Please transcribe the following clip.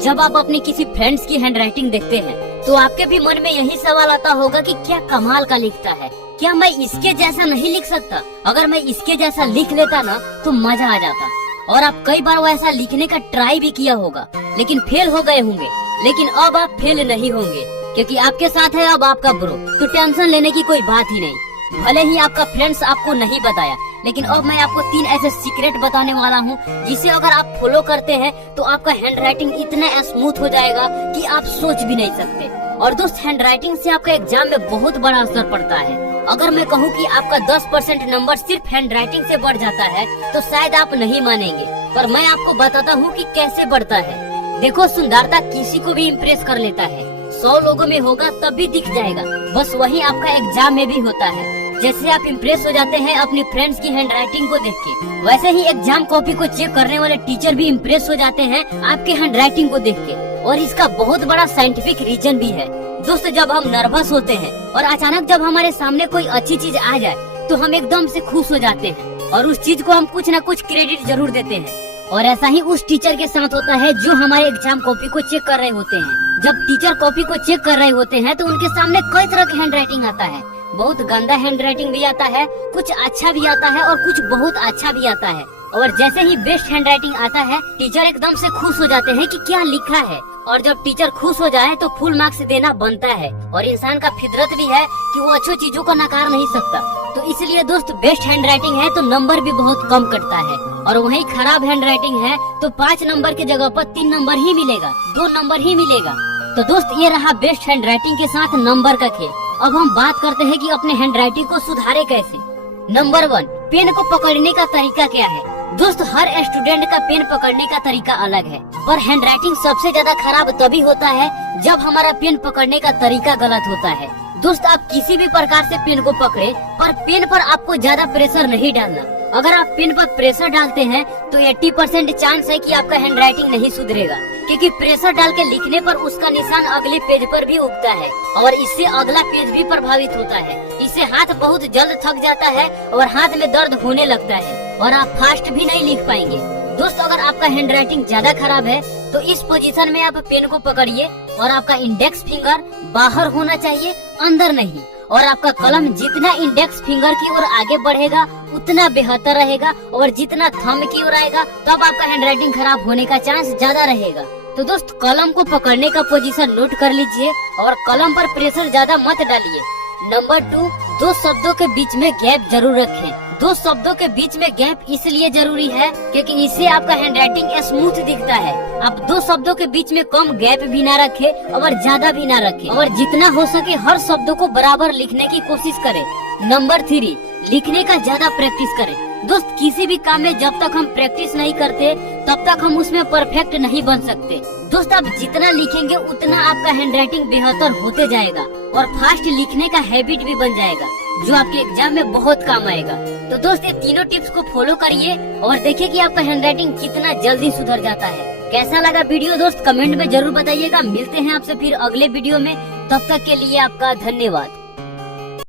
जब आप अपने किसी फ्रेंड्स की हैंडराइटिंग देखते हैं तो आपके भी मन में यही सवाल आता होगा कि क्या कमाल का लिखता है, क्या मैं इसके जैसा नहीं लिख सकता? अगर मैं इसके जैसा लिख लेता ना तो मजा आ जाता। और आप कई बार वैसा लिखने का ट्राई भी किया होगा लेकिन फेल हो गए होंगे। लेकिन अब आप फेल नहीं होंगे क्योंकि आपके साथ है अब आपका ब्रो, तो टेंशन लेने की कोई बात ही नहीं। भले ही आपका फ्रेंड्स आपको नहीं बताया, लेकिन अब मैं आपको 3 ऐसे सीक्रेट बताने वाला हूँ जिसे अगर आप फॉलो करते हैं तो आपका हैंडराइटिंग इतना स्मूथ हो जाएगा कि आप सोच भी नहीं सकते। और दोस्त, हैंडराइटिंग से आपका एग्जाम में बहुत बड़ा असर पड़ता है। अगर मैं कहूँ कि आपका 10% नंबर सिर्फ हैंडराइटिंग से बढ़ जाता है तो शायद आप नहीं मानेंगे, पर मैं आपको बताता हूँ कि कैसे बढ़ता है। देखो, सुंदरता किसी को भी इम्प्रेस कर लेता है। 100 लोगों में होगा तब भी दिख जाएगा, बस वही आपका एग्जाम में भी होता है। जैसे आप इम्प्रेस हो जाते हैं अपने फ्रेंड्स की हैंडराइटिंग को देख के, वैसे ही एग्जाम कॉपी को चेक करने वाले टीचर भी इम्प्रेस हो जाते हैं आपके हैंडराइटिंग को देख के। और इसका बहुत बड़ा साइंटिफिक रीजन भी है। दोस्त, जब हम नर्वस होते हैं और अचानक जब हमारे सामने कोई अच्छी चीज आ जाए तो हम एकदम से खुश हो जाते हैं और उस चीज को हम कुछ न कुछ क्रेडिट जरूर देते हैं। और ऐसा ही उस टीचर के साथ होता है जो हमारे एग्जाम कॉपी को चेक कर रहे होते हैं। जब टीचर कॉपी को चेक कर रहे होते हैं तो उनके सामने कई तरह की हैंडराइटिंग आता है। बहुत गंदा हैंडराइटिंग भी आता है, कुछ अच्छा भी आता है और कुछ बहुत अच्छा भी आता है। और जैसे ही बेस्ट हैंडराइटिंग आता है टीचर एकदम से खुश हो जाते हैं कि क्या लिखा है। और जब टीचर खुश हो जाए तो फुल मार्क्स देना बनता है। और इंसान का फितरत भी है कि वो अच्छी चीजों को नकार नहीं सकता। तो इसलिए दोस्त, बेस्ट हैंडराइटिंग है तो नंबर भी बहुत कम कटता है। और वही खराब हैंडराइटिंग है तो 5 नंबर की जगह पर 3 नंबर ही मिलेगा, 2 नंबर ही मिलेगा। तो दोस्त, ये रहा बेस्ट हैंडराइटिंग के साथ नंबर का खेल। अब हम बात करते हैं कि अपने हैंडराइटिंग को सुधारे कैसे। नंबर 1, पेन को पकड़ने का तरीका क्या है? दोस्त, हर स्टूडेंट का पेन पकड़ने का तरीका अलग है, पर हैंडराइटिंग सबसे ज्यादा खराब तभी होता है जब हमारा पेन पकड़ने का तरीका गलत होता है। दोस्त, आप किसी भी प्रकार से पेन को पकड़े, पर पेन पर आपको ज्यादा प्रेशर नहीं डालना। अगर आप पेन पर प्रेशर डालते हैं तो 80% चांस है कि आपका हैंडराइटिंग नहीं सुधरेगा, क्योंकि प्रेशर डाल के लिखने पर उसका निशान अगले पेज पर भी उगता है और इससे अगला पेज भी प्रभावित होता है। इससे हाथ बहुत जल्द थक जाता है और हाथ में दर्द होने लगता है और आप फास्ट भी नहीं लिख पाएंगे। दोस्त, अगर आपका हैंडराइटिंग ज्यादा खराब है तो इस पोजीशन में आप पेन को पकड़िए और आपका इंडेक्स फिंगर बाहर होना चाहिए, अंदर नहीं। और आपका कलम जितना इंडेक्स फिंगर की ओर आगे बढ़ेगा उतना बेहतर रहेगा, और जितना थंब की ओर आएगा तब आपका हैंडराइटिंग खराब होने का चांस ज्यादा रहेगा। तो दोस्त, कलम को पकड़ने का पोजीशन नोट कर लीजिए और कलम पर प्रेशर ज्यादा मत डालिए। नंबर 2, 2 शब्दों के बीच में गैप जरूर रखें। 2 शब्दों के बीच में गैप इसलिए जरूरी है क्योंकि इससे आपका हैंडराइटिंग स्मूथ दिखता है। आप 2 शब्दों के बीच में कम गैप भी ना रखें और ज्यादा भी ना रखें, और जितना हो सके हर शब्दों को बराबर लिखने की कोशिश करें। नंबर 3, लिखने का ज्यादा प्रैक्टिस करें। दोस्त, किसी भी काम में जब तक हम प्रैक्टिस नहीं करते तब तक हम उसमें परफेक्ट नहीं बन सकते। दोस्त, आप जितना लिखेंगे उतना आपका हैंडराइटिंग बेहतर होते जाएगा और फास्ट लिखने का हैबिट भी बन जाएगा, जो आपके एग्जाम में बहुत काम आएगा। तो दोस्त, ये तीनों टिप्स को फॉलो करिए और देखिए कि आपका हैंडराइटिंग कितना जल्दी सुधर जाता है। कैसा लगा वीडियो दोस्त, कमेंट में जरूर बताइएगा। मिलते हैं आपसे फिर अगले वीडियो में, तब तक के लिए आपका धन्यवाद।